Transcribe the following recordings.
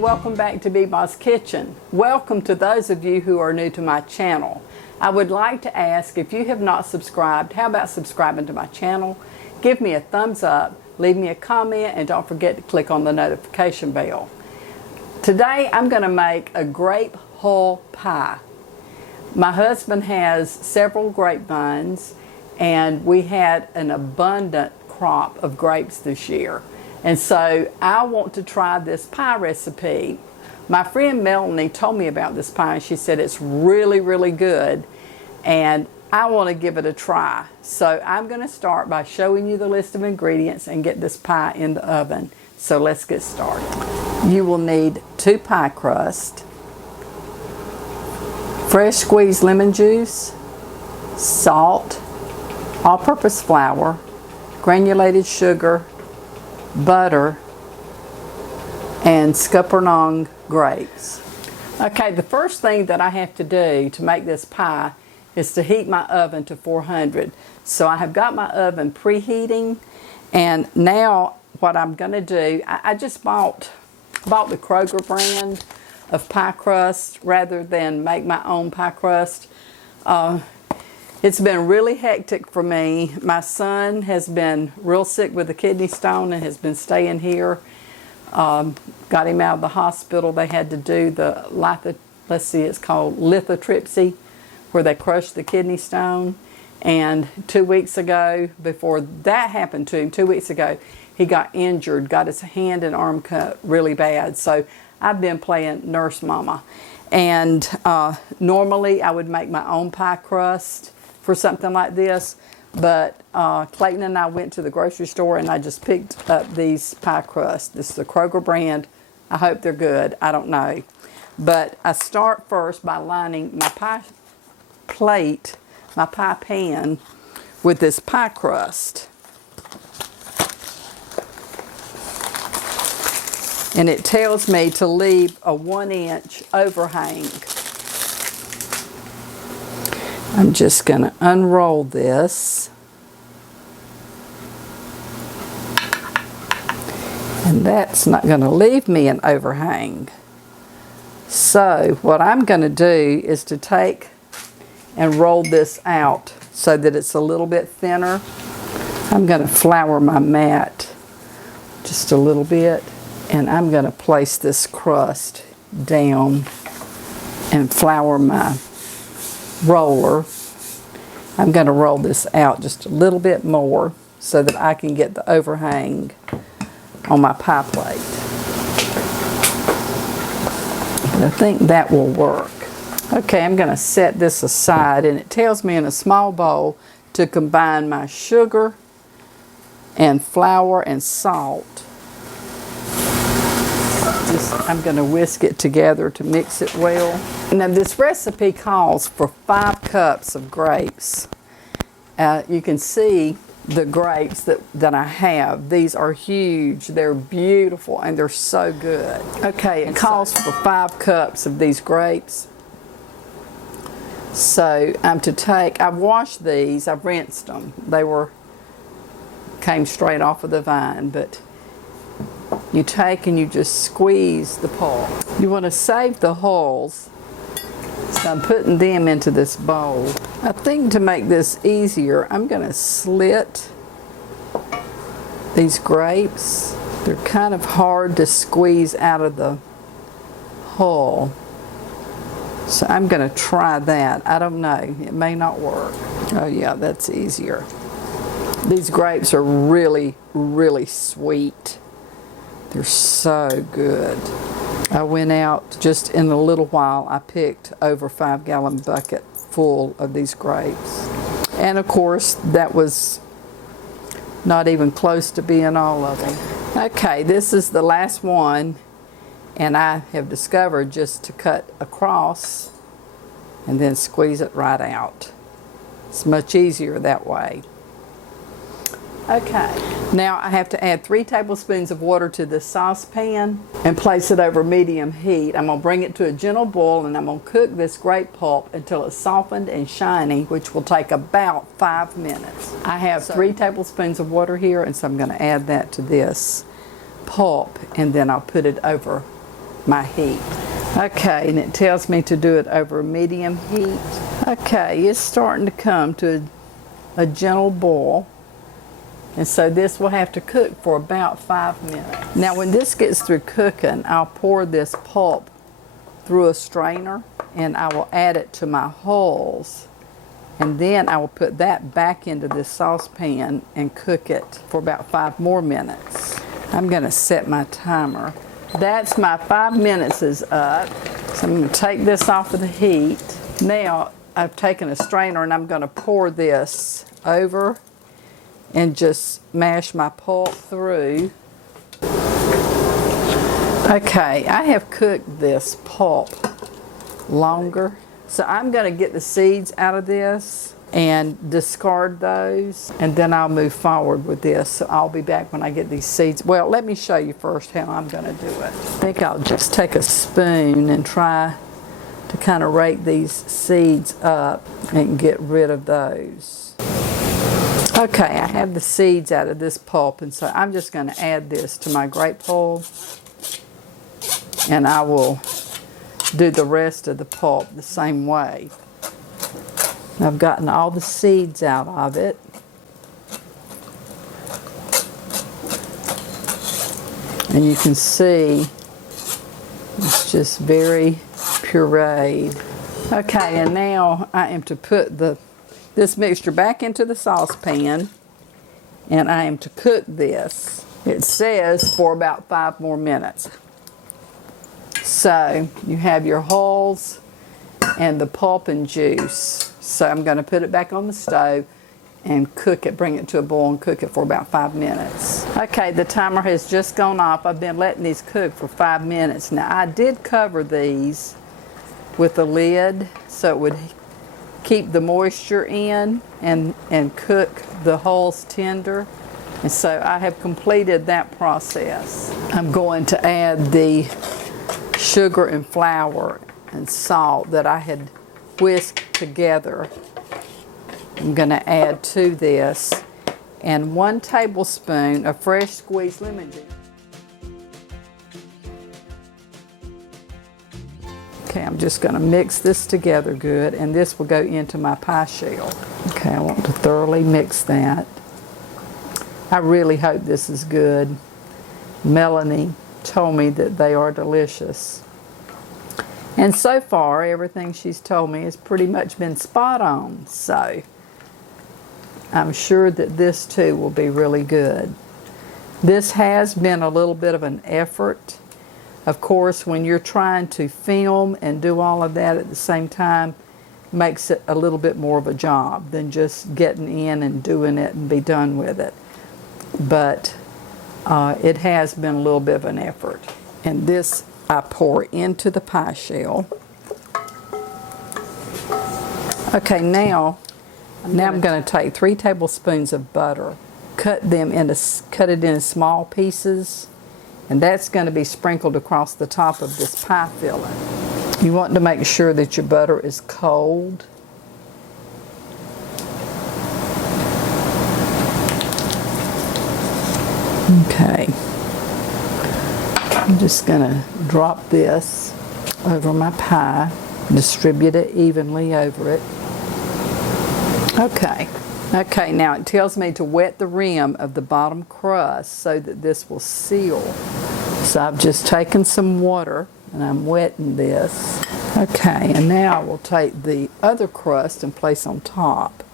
welcome back to Bboss Kitchen. Welcome to those of you who are new to my channel. I would like to ask, if you have not subscribed, how about subscribing to my channel? Give me a thumbs up, leave me a comment, and don't forget to click on the notification bell. Today I'm going to make a grape hull pie. My husband has several grapevines, and we had an abundant crop of grapes this year. And so I want to try this pie recipe. My friend Melanie told me about this pie, and she said it's really, really good, and I want to give it a try. So I'm going to start by showing you the list of ingredients and get this pie in the oven. So let's get started. You will need 2 pie crusts, fresh squeezed lemon juice, salt, all-purpose flour, granulated sugar, butter, and scuppernong grapes. Okay, the first thing that I have to do to make this pie is to heat my oven to 400. So I have got my oven preheating, and now what I'm going to do, I just bought the Kroger brand of pie crust rather than make my own pie crust. It's been really hectic for me. My son has been real sick with a kidney stone and has been staying here. Got him out of the hospital. They had to do the it's called lithotripsy, where they crushed the kidney stone. And 2 weeks ago, before that happened to him, 2 weeks ago, he got injured, got his hand and arm cut really bad. So I've been playing nurse mama. And normally I would make my own pie crust for something like this, but Clayton and I went to the grocery store and I just picked up these pie crusts. This is the Kroger brand. I hope they're good. I don't know. But I start first by lining my pie plate, my pie pan, with this pie crust. And it tells me to leave a 1-inch overhang. I'm just going to unroll this. And that's not going to leave me an overhang. So what I'm going to do is to take and roll this out so that it's a little bit thinner. I'm going to flour my mat just a little bit, and I'm going to place this crust down and flour my roller. I'm going to roll this out just a little bit more so that I can get the overhang on my pie plate. I think that will work. Okay, I'm going to set this aside, and it tells me in a small bowl to combine my sugar and flour and salt. I'm going to whisk it together to mix it well. Now this recipe calls for 5 cups of grapes. You can see the grapes that I have. These are huge, they're beautiful, and they're so good. Okay, it calls for 5 cups of these grapes. So I've washed these, I've rinsed them. They came straight off of the vine, but you take and you just squeeze the pulp. You want to save the hulls, so I'm putting them into this bowl. I think to make this easier, I'm going to slit these grapes. They're kind of hard to squeeze out of the hull. So I'm going to try that. I don't know. It may not work. Oh yeah, that's easier. These grapes are really, really sweet. They're so good. I went out just in a little while. I picked over 5-gallon bucket full of these grapes. And of course, that was not even close to being all of them. Okay, this is the last one. And I have discovered just to cut across and then squeeze it right out. It's much easier that way. Okay, now I have to add 3 tablespoons of water to this saucepan and place it over medium heat. I'm going to bring it to a gentle boil, and I'm going to cook this grape pulp until it's softened and shiny, which will take about 5 minutes. I have 3 tablespoons of water here, and so I'm going to add that to this pulp, and then I'll put it over my heat. Okay, and it tells me to do it over medium heat. Okay, it's starting to come to a gentle boil. And so this will have to cook for about 5 minutes. Now when this gets through cooking, I'll pour this pulp through a strainer and I will add it to my hulls. And then I will put that back into this saucepan and cook it for about 5 more minutes. I'm going to set my timer. That's my 5 minutes is up. So I'm going to take this off of the heat. Now I've taken a strainer and I'm going to pour this over and just mash my pulp through. Okay, I have cooked this pulp longer. So I'm going to get the seeds out of this and discard those, and then I'll move forward with this. So I'll be back when I get these seeds. Well, let me show you first how I'm going to do it. I think I'll just take a spoon and try to kind of rake these seeds up and get rid of those. Okay, I have the seeds out of this pulp, and so I'm just going to add this to my grape hull, and I will do the rest of the pulp the same way. I've gotten all the seeds out of it. And you can see it's just very pureed. Okay, and now I am to put this mixture back into the saucepan, and I am to cook this. It says for about 5 more minutes. So you have your hulls and the pulp and juice. So I'm going to put it back on the stove and cook it, bring it to a boil and cook it for about 5 minutes. Okay, the timer has just gone off. I've been letting these cook for 5 minutes. Now I did cover these with a lid so it would keep the moisture in and cook the hulls tender. And so I have completed that process. I'm going to add the sugar and flour and salt that I had whisked together. I'm going to add to this, and 1 tablespoon of fresh squeezed lemon juice. Okay, I'm just going to mix this together good, and this will go into my pie shell. Okay, I want to thoroughly mix that. I really hope this is good. Melanie told me that they are delicious. And so far, everything she's told me has pretty much been spot on. So I'm sure that this too will be really good. This has been a little bit of an effort. Of course, when you're trying to film and do all of that at the same time, makes it a little bit more of a job than just getting in and doing it and be done with it. But it has been a little bit of an effort. And this I pour into the pie shell. Okay, now I'm going to take 3 tablespoons of butter, cut it into small pieces, and that's going to be sprinkled across the top of this pie filling. You want to make sure that your butter is cold. Okay. I'm just going to drop this over my pie, distribute it evenly over it. Okay. Okay, now it tells me to wet the rim of the bottom crust so that this will seal. So I've just taken some water and I'm wetting this. Okay, and now I will take the other crust and place on top.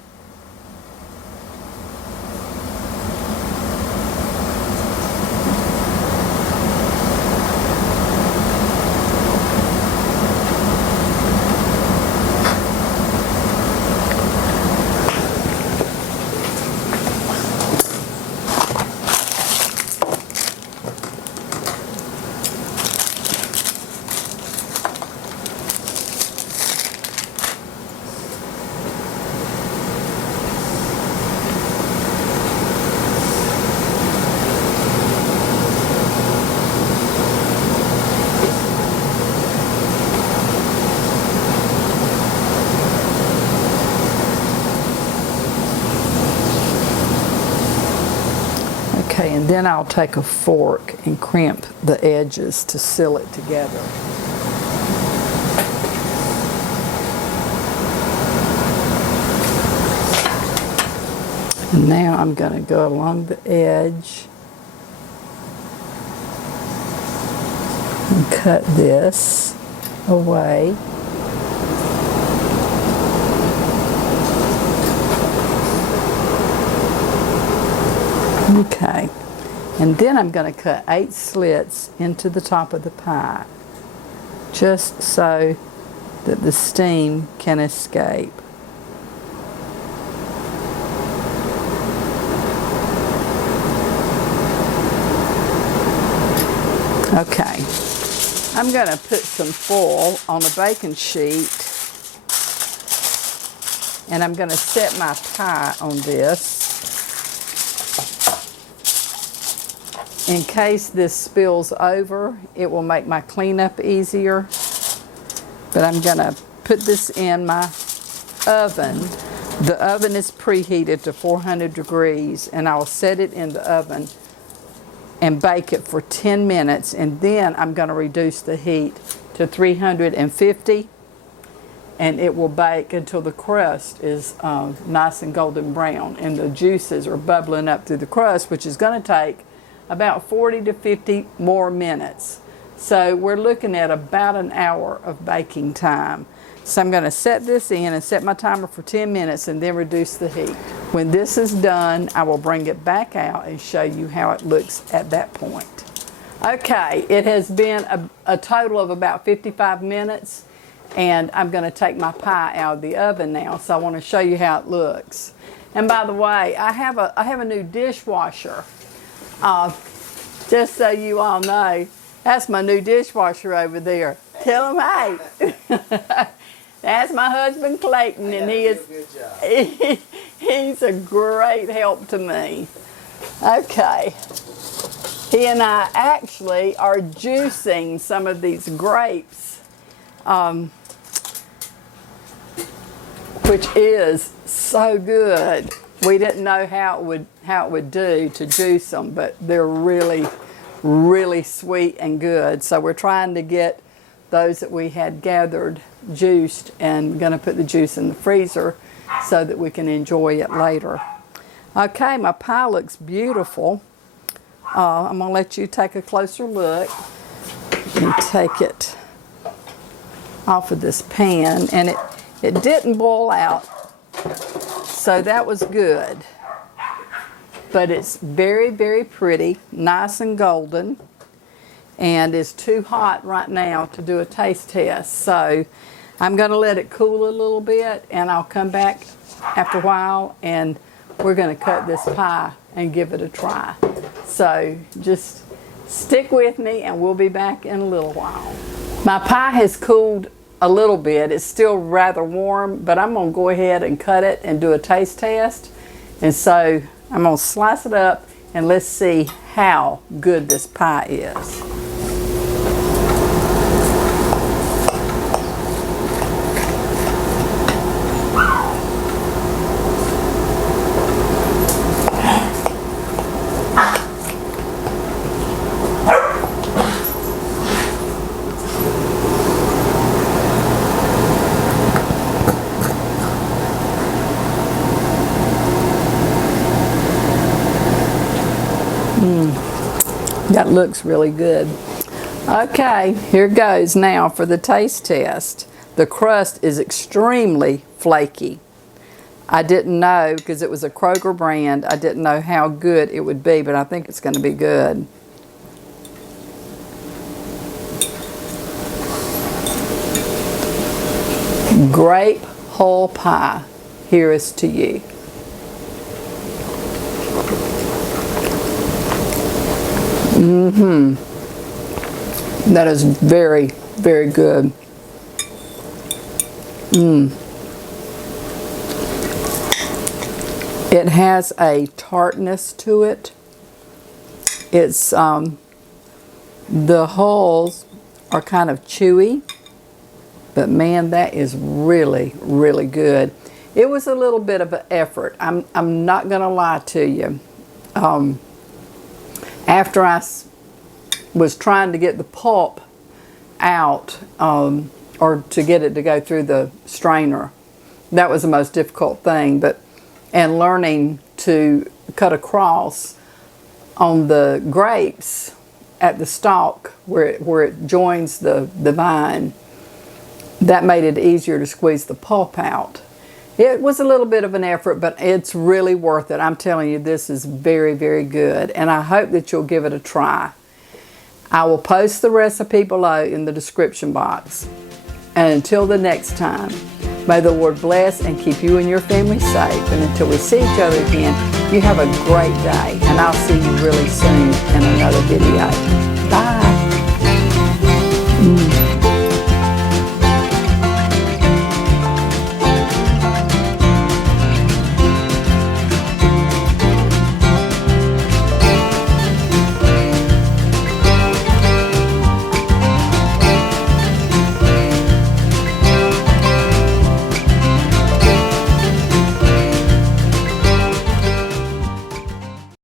Okay, and then I'll take a fork and crimp the edges to seal it together. And now I'm going to go along the edge and cut this away. Okay, and then I'm going to cut 8 slits into the top of the pie, just so that the steam can escape. Okay, I'm going to put some foil on a baking sheet, and I'm going to set my pie on this. In case this spills over, it will make my cleanup easier. But I'm going to put this in my oven. The oven is preheated to 400 degrees, and I'll set it in the oven and bake it for 10 minutes, and then I'm going to reduce the heat to 350, and it will bake until the crust is nice and golden brown, and the juices are bubbling up through the crust, which is going to take about 40 to 50 more minutes. So we're looking at about an hour of baking time. So I'm going to set this in and set my timer for 10 minutes and then reduce the heat. When this is done, I will bring it back out and show you how it looks at that point. Okay, it has been a total of about 55 minutes, and I'm going to take my pie out of the oven now, so I want to show you how it looks. And by the way, I have a new dishwasher. Just so you all know, that's my new dishwasher over there. Tell him hey. That's my husband Clayton, and he's a great help to me. Okay. He and I actually are juicing some of these grapes, which is so good. We didn't know how it would do to juice them, but they're really, really sweet and good. So we're trying to get those that we had gathered juiced, and going to put the juice in the freezer so that we can enjoy it later. Okay, my pie looks beautiful. I'm going to let you take a closer look and take it off of this pan, and it didn't boil out, so that was good. But it's very, very pretty, nice and golden, and it's too hot right now to do a taste test. So I'm going to let it cool a little bit, and I'll come back after a while, and we're going to cut this pie and give it a try. So just stick with me, and we'll be back in a little while. My pie has cooled a little bit. It's still rather warm, but I'm going to go ahead and cut it and do a taste test. And so I'm going to slice it up, and let's see how good this pie is. That looks really good. Okay, here goes now for the taste test. The crust is extremely flaky. I didn't know, because it was a Kroger brand, I didn't know how good it would be, but I think it's going to be good. Grape whole pie. Here is to you. That is very, very good. It has a tartness to it. It's the hulls are kind of chewy, but man, that is really, really good. It was a little bit of an effort. I'm not gonna lie to you. After I was trying to get the pulp out, or to get it to go through the strainer, that was the most difficult thing. And learning to cut across on the grapes at the stalk where it joins the vine, that made it easier to squeeze the pulp out. It was a little bit of an effort, but it's really worth it. I'm telling you, this is very, very good, and I hope that you'll give it a try. I will post the recipe below in the description box. And until the next time, may the Lord bless and keep you and your family safe. And until we see each other again, you have a great day, and I'll see you really soon in another video. Bye.